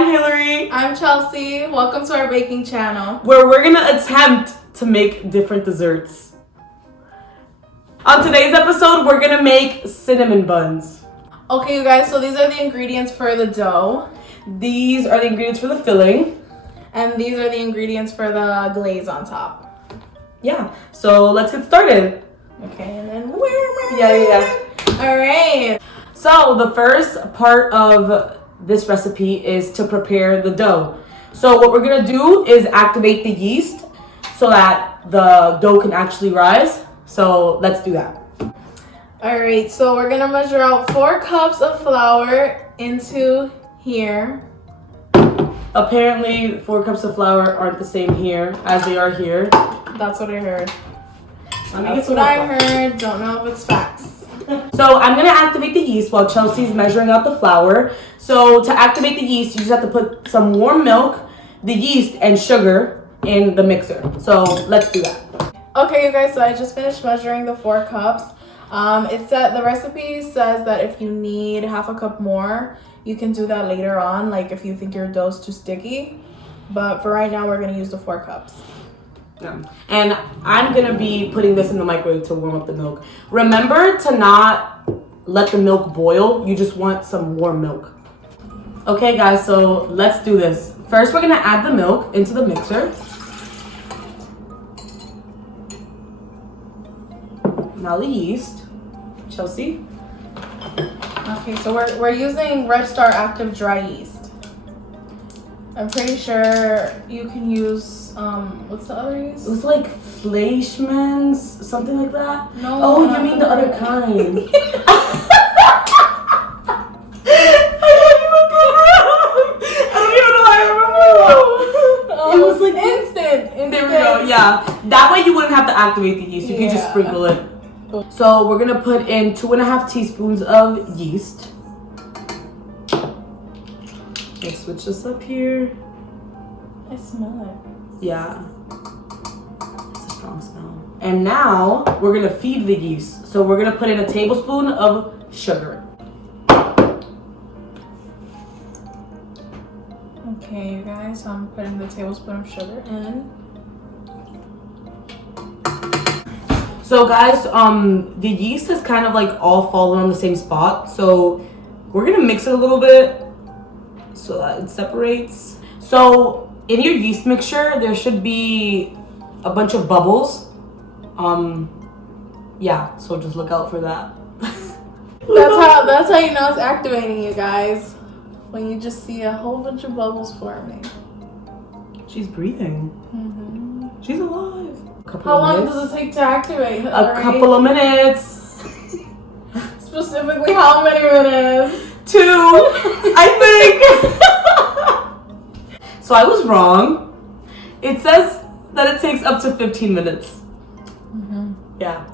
I'm Hillary. I'm Chelsea. Welcome to our baking channel, where we're gonna attempt to make different desserts. On today's episode, we're gonna make cinnamon buns. Okay, you guys, so these are the ingredients for the dough. These are the ingredients for the filling. And these are the ingredients for the glaze on top. Yeah, so let's get started. Okay, and then Yeah. All right. So the first part of this recipe is to prepare the dough. So what we're gonna do is activate the yeast so that the dough can actually rise. So let's do that. All right, so we're gonna measure out 4 cups of flour into here. Apparently 4 cups of flour aren't the same here as they are here. That's what I heard. That's what I heard. Don't know if it's facts. So I'm gonna activate the yeast while Chelsea's measuring out the flour. So to activate the yeast, you just have to put some warm milk, the yeast, and sugar in the mixer. So let's do that. Okay, you guys, so I just finished measuring the 4 cups. The recipe says that if you need half a cup more, you can do that later on, like if you think your dough's too sticky. But for right now, we're gonna use the 4 cups. Yeah. And I'm gonna be putting this in the microwave to warm up the milk. Remember to not let the milk boil. You just want some warm milk. Okay guys, so let's do this. First, we're gonna add the milk into the mixer. Now the yeast. Chelsea? Okay, so we're using Red Star Active Dry Yeast. I'm pretty sure you can use, what's the other yeast? It was like Fleischmann's, something like that. No. Oh, you mean the other kind. It was like instant. There we go, yeah. That way you wouldn't have to activate the yeast. You could just sprinkle it. So we're gonna put in 2.5 teaspoons of yeast. Let's switch this up here. I smell it. Yeah. It's a strong smell. And now we're gonna feed the yeast. So we're gonna put in a tablespoon of sugar. Okay, you guys, so I'm putting the tablespoon of sugar in. So guys, the yeast has kind of like all fallen on the same spot. So we're gonna mix it a little bit so that it separates. So in your yeast mixture, there should be a bunch of bubbles. Yeah, so just look out for that. That's how you know it's activating, you guys. When you just see a whole bunch of bubbles forming. She's breathing. Mm-hmm. She's alive. How long does it take to activate? A couple of minutes. Specifically, how many minutes? 2, I think. So I was wrong. It says that it takes up to 15 minutes. Mm-hmm. Yeah.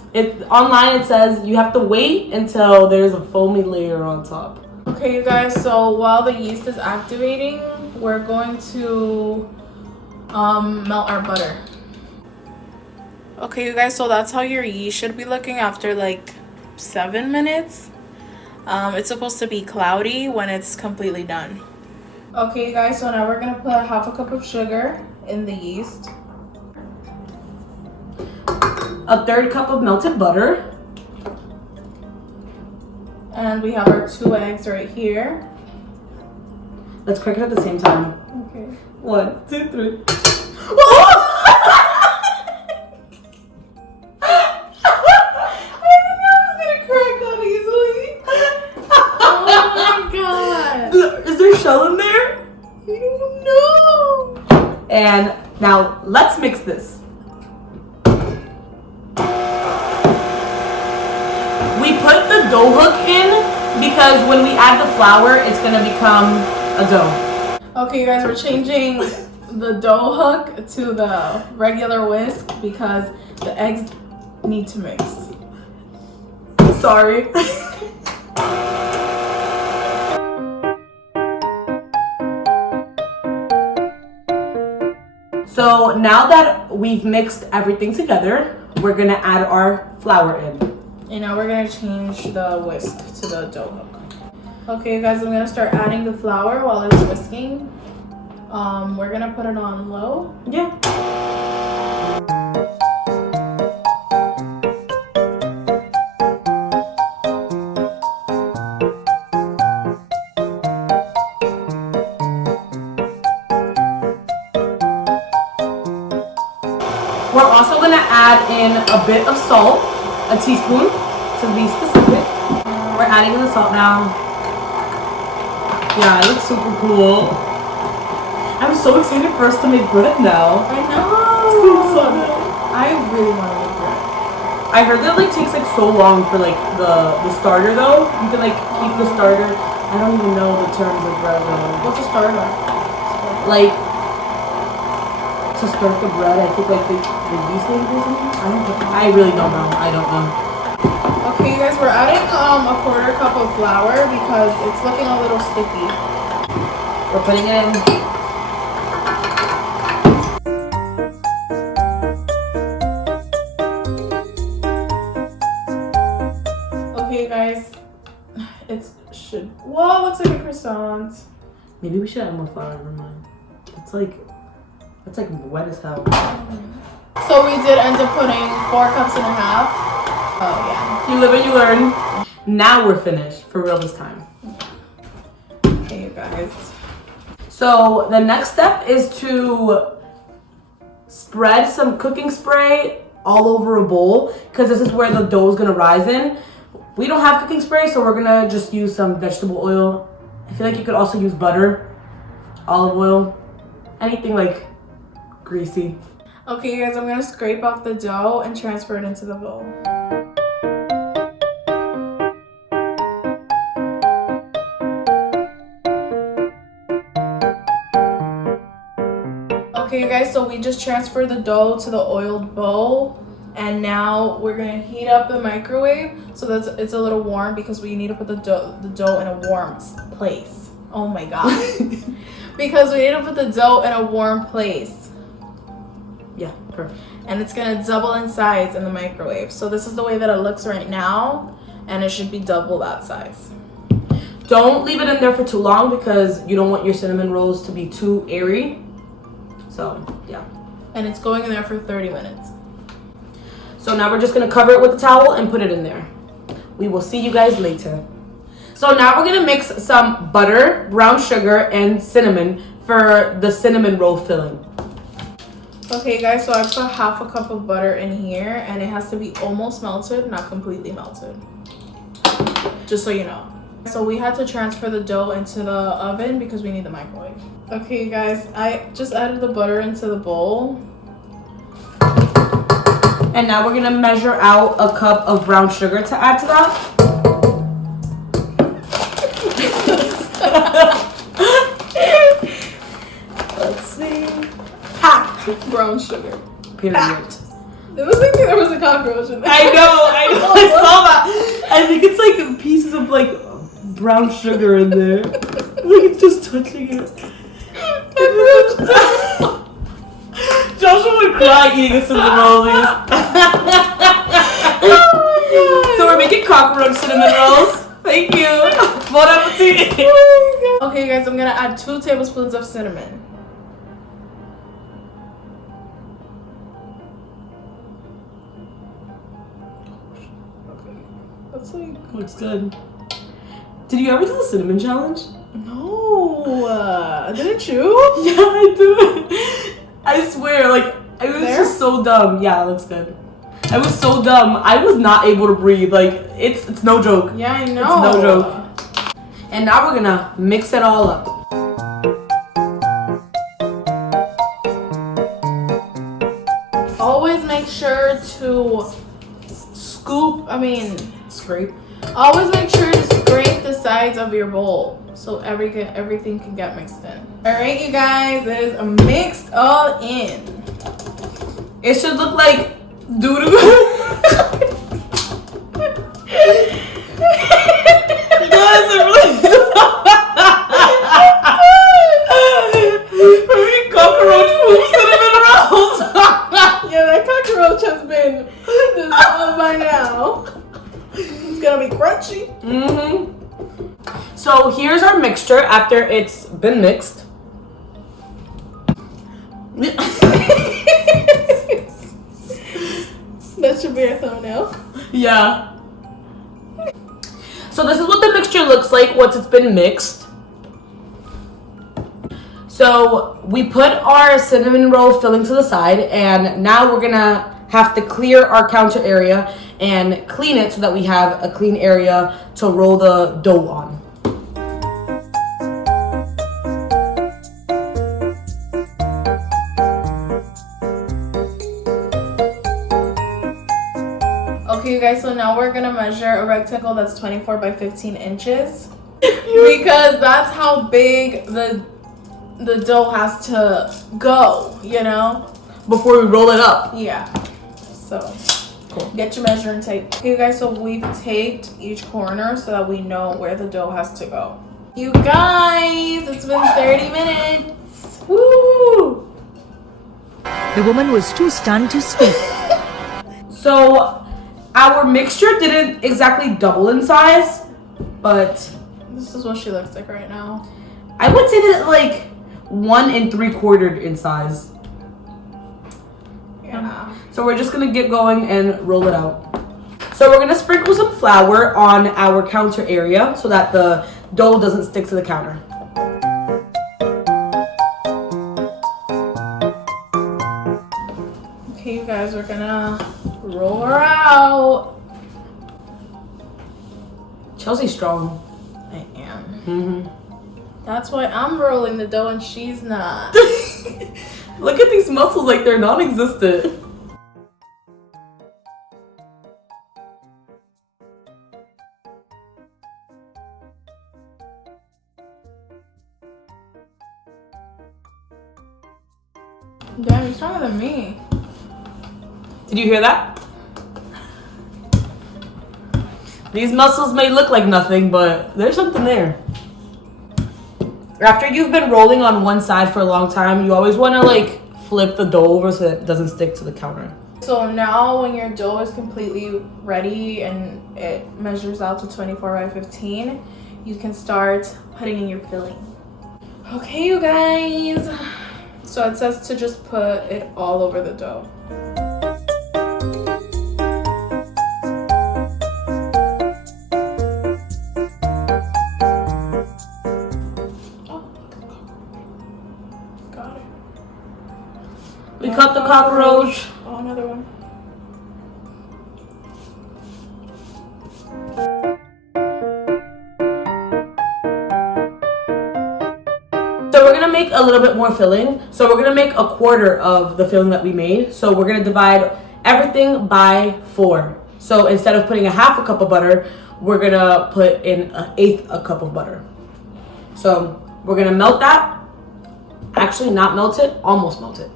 Online it says you have to wait until there's a foamy layer on top. Okay, you guys, so while the yeast is activating, we're going to melt our butter. Okay, you guys, so that's how your yeast should be looking after like 7 minutes. It's supposed to be cloudy when it's completely done. Okay, you guys, so now we're gonna put half a cup of sugar in the yeast. A 1/3 cup of melted butter. And we have our 2 eggs right here. Let's crack it at the same time. Okay. 1, 2, 3. Shell in there? No. And now let's mix this. We put the dough hook in because when we add the flour, it's gonna become a dough. Okay, you guys, we're changing the dough hook to the regular whisk because the eggs need to mix. Sorry. So now that we've mixed everything together, we're gonna add our flour in. And now we're gonna change the whisk to the dough hook. Okay, guys, I'm gonna start adding the flour while it's whisking. We're gonna put it on low. Yeah. We're also gonna add in a bit of salt, a teaspoon to be specific. We're adding in the salt now. Yeah, it looks super cool. I'm so excited for us to make bread now. I know. I really want to make bread. I heard that it takes so long for the starter though. You can keep the starter. I don't even know the terms of bread though. What's a starter? To start the bread, I think the yeast maybe or something. I really don't know. I don't know. Okay, you guys, we're adding a quarter cup of flour because it's looking a little sticky. We're putting it in. Okay, guys, whoa, looks like a croissant. Maybe we should add more flour. Never mind. It's wet as hell. So we did end up putting 4 cups and a half. Oh yeah. You live and you learn. Now we're finished for real this time. Okay, you guys. So the next step is to spread some cooking spray all over a bowl because this is where the dough is gonna rise in. We don't have cooking spray, so we're gonna just use some vegetable oil. I feel like you could also use butter, olive oil, anything greasy. Okay, you guys, I'm gonna scrape off the dough and transfer it into the bowl. Okay, you guys, so we just transferred the dough to the oiled bowl, and now we're gonna heat up the microwave so that it's a little warm because we need to put the dough in a warm place. Oh my god. Because we need to put the dough in a warm place. Yeah, perfect. And it's gonna double in size in the microwave. So this is the way that it looks right now, and it should be double that size. Don't leave it in there for too long because you don't want your cinnamon rolls to be too airy. So, yeah. And it's going in there for 30 minutes. So now we're just gonna cover it with a towel and put it in there. We will see you guys later. So now we're gonna mix some butter, brown sugar, and cinnamon for the cinnamon roll filling. Okay guys, so I put half a cup of butter in here, and it has to be almost melted, not completely melted. Just so you know. So we had to transfer the dough into the oven because we need the microwave. Okay guys, I just added the butter into the bowl. And now we're gonna measure out a cup of brown sugar to add to that. Let's see. Ha! Brown sugar. Period. It was like there was a cockroach in there. I know, I saw that. I think it's pieces of brown sugar in there. It's just touching it. Joshua would cry eating a cinnamon roll. So we're making cockroach cinnamon rolls. Thank you. Bon appetit. Okay guys, I'm gonna add 2 tablespoons of cinnamon. That's looks good. Did you ever do the cinnamon challenge? No. Didn't you? Yeah, I did. I swear, I was just so dumb. Yeah, it looks good. I was so dumb. I was not able to breathe. It's no joke. Yeah, I know. It's no joke. And now we're gonna mix it all up. Always make sure to Scrape. Always make sure to scrape the sides of your bowl so everything can get mixed in. All right, you guys, it is mixed all in. It should look like doo-doo. Does it really? Maybe cockroach poop cinnamon rolls. Yeah, that cockroach has been dissolved by now. It's gonna be crunchy. So after it's been mixed. That should be our thumbnail. Yeah. So this is what the mixture looks like once it's been mixed. So we put our cinnamon roll filling to the side, and now we're gonna have to clear our counter area and clean it so that we have a clean area to roll the dough on. Okay, you guys, so now we're gonna measure a rectangle that's 24 by 15 inches because that's how big the dough has to go, you know? Before we roll it up. Yeah. So, cool. Get your measuring tape. Okay, you guys, so we've taped each corner so that we know where the dough has to go. You guys, it's been 30 minutes. Woo! The woman was too stunned to speak. So our mixture didn't exactly double in size, but This is what she looks like right now. I would say that like 1 3/4 in size. Yeah. So we're just gonna get going and roll it out. So we're gonna sprinkle some flour on our counter area so that the dough doesn't stick to the counter. Okay, you guys, we're gonna roll her out. Chelsea's strong. I am. Mm-hmm. That's why I'm rolling the dough and she's not. Look at these muscles like they're non-existent. Damn, you're stronger than me. Did you hear that? These muscles may look like nothing, but there's something there. After you've been rolling on one side for a long time, you always want to like flip the dough over so that it doesn't stick to the counter. So now when your dough is completely ready and it measures out to 24 by 15, you can start putting in your filling. Okay, you guys. So it says to just put it all over the dough. Got it. We cut the cockroach. Oh, another one. So we're gonna make a little bit more filling. So we're gonna make 1/4 of the filling that we made. So we're gonna divide everything by 4. So instead of putting 1/2 cup of butter, we're gonna put in 1/8 a cup of butter. So we're gonna melt that. Actually, not melt it, almost melt it.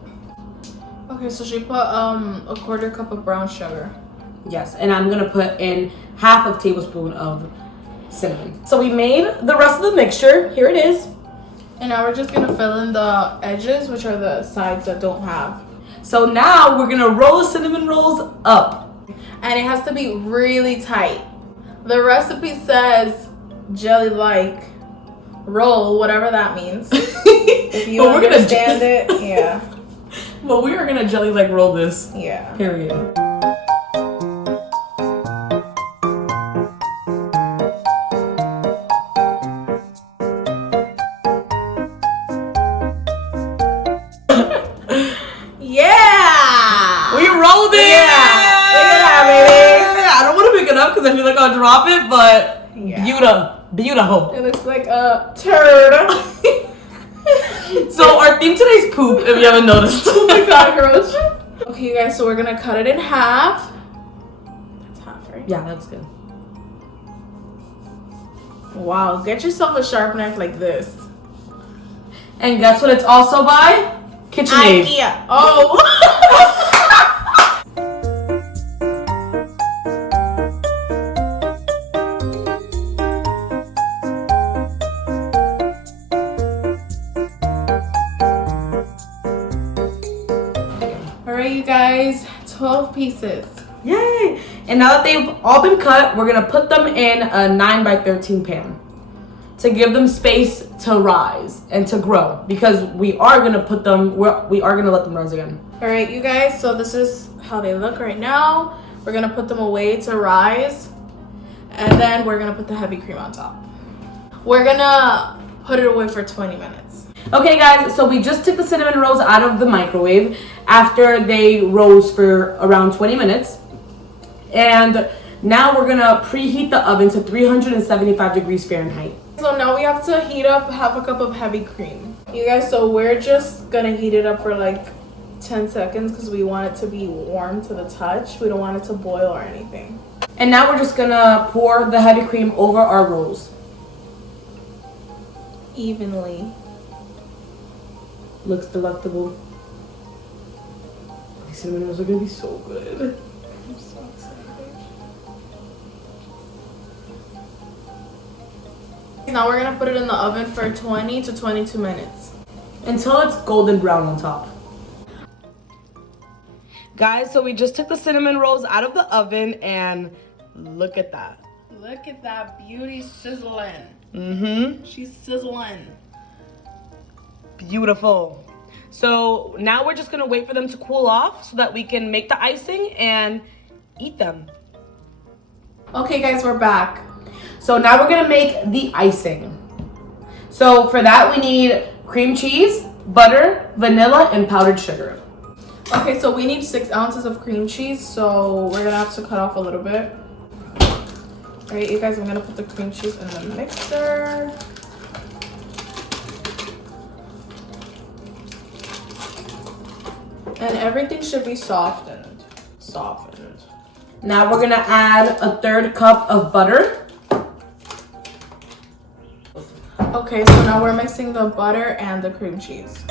Okay, so she put a 1/4 cup of brown sugar. Yes, and I'm gonna put in 1/2 tablespoon of cinnamon. So we made the rest of the mixture. Here it is. And now we're just gonna fill in the edges, which are the sides that don't have. So now we're gonna roll the cinnamon rolls up. And it has to be really tight. The recipe says jelly-like roll, whatever that means. If you But we're gonna understand it, yeah. But we are gonna jelly like roll this. Yeah. Period. Yeah! We rolled it! Yeah. Look at that, baby. I don't want to pick it up because I feel like I'll drop it, but Yeah. beautiful. It looks like a turd. So our theme today's poop, if you haven't noticed. Cockroach. Okay, you guys, so we're gonna cut it in half. That's half, right? Yeah, that's good. Wow, get yourself a sharp knife like this. And guess what it's also by? KitchenAid. IKEA. Oh. Alright, you guys, 12 pieces. Yay! And now that they've all been cut, we're gonna put them in a 9 by 13 pan to give them space to rise and to grow, because we are gonna put them, we are gonna let them rise again. All right, you guys, so this is how they look right now. We're gonna put them away to rise, and then we're gonna put the heavy cream on top. We're gonna put it away for 20 minutes. Okay guys, so we just took the cinnamon rolls out of the microwave after they rose for around 20 minutes. And now we're gonna preheat the oven to 375 degrees Fahrenheit. So now we have to heat up half a cup of heavy cream. You guys, so we're just gonna heat it up for like 10 seconds because we want it to be warm to the touch. We don't want it to boil or anything. And now we're just gonna pour the heavy cream over our rolls. Evenly. Looks delectable. These cinnamon rolls are gonna be so good. I'm so excited. Now we're gonna put it in the oven for 20 to 22 minutes. Until it's golden brown on top. Guys, so we just took the cinnamon rolls out of the oven and look at that. Look at that beauty sizzling. Mm-hmm. She's sizzling. Beautiful. So now we're just gonna wait for them to cool off so that we can make the icing and eat them. Okay guys, we're back. So now we're gonna make the icing. So for that we need cream cheese, butter, vanilla, and powdered sugar. Okay, so we need 6 ounces of cream cheese, so we're gonna have to cut off a little bit. All right, you guys, I'm gonna put the cream cheese in the mixer. And everything should be softened. Now we're gonna add a 1/3 cup of butter. Okay, so now we're mixing the butter and the cream cheese.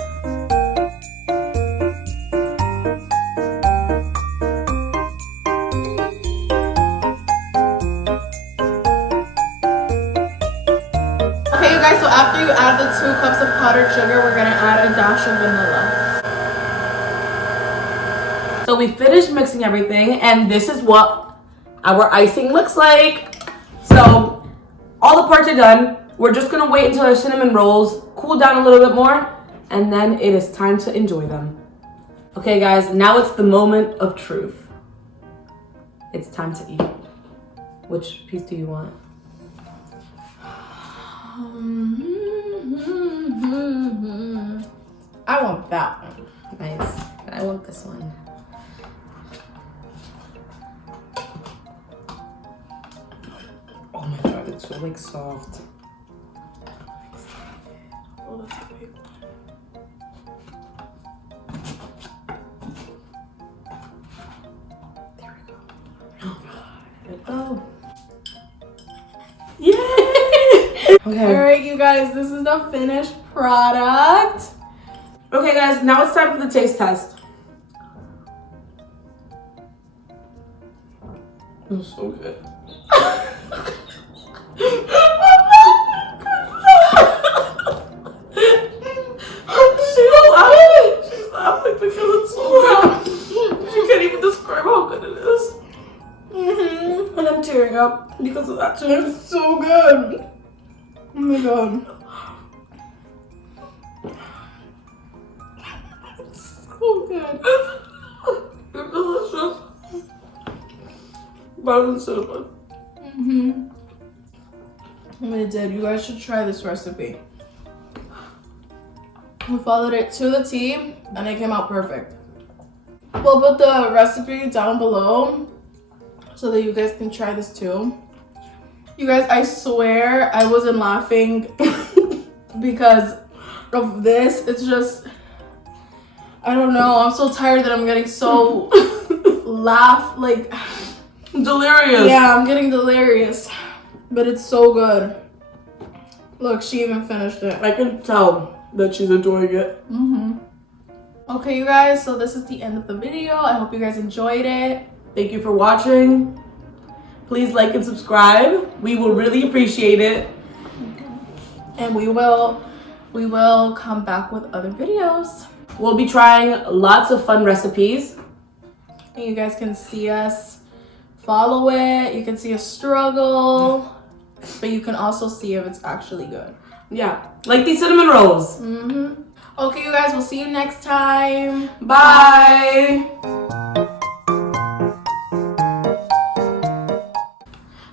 Okay, you guys, so after you add the 2 cups of powdered sugar, we're gonna add a dash of vanilla. So we finished mixing everything, and this is what our icing looks like. So all the parts are done. We're just gonna wait until our cinnamon rolls cool down a little bit more, and then it is time to enjoy them. Okay guys, now it's the moment of truth. It's time to eat. Which piece do you want? I want that one. Nice. I want this one. Oh my god, it's so like soft. Oh, that's a big one. There we go. There we go. Yay! Okay. All right, you guys, this is the finished product. Okay, guys, now it's time for the taste test. It's so good. She's laughing because it's so good. She can't even describe how good it is. And I'm tearing up because of that too. It's so good. Oh my god. It's so good. It's delicious. Better than cinnamon. I mean, it did. You guys should try this recipe. We followed it to the T, and it came out perfect. We'll put the recipe down below so that you guys can try this too. You guys, I swear I wasn't laughing because of this. It's just, I don't know. I'm so tired that I'm getting so Delirious. Yeah, I'm getting delirious. But it's so good. Look, she even finished it. I can tell that she's enjoying it. Okay, you guys, so this is the end of the video. I hope you guys enjoyed it. Thank you for watching. Please like and subscribe. We will really appreciate it. And we will come back with other videos. We'll be trying lots of fun recipes. And you guys can see us follow it. You can see us struggle. but you can also see if it's actually good. Yeah, like these cinnamon rolls. Okay, you guys, we'll see you next time. Bye.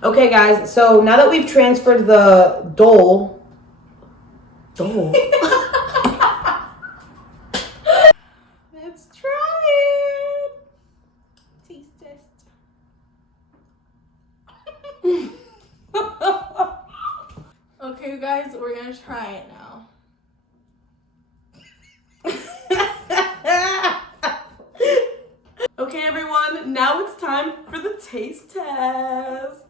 Okay, guys, so now that we've transferred the dough. Let's try it. Taste test. Okay, you guys, we're gonna try it now. Okay, everyone, now it's time for the taste test.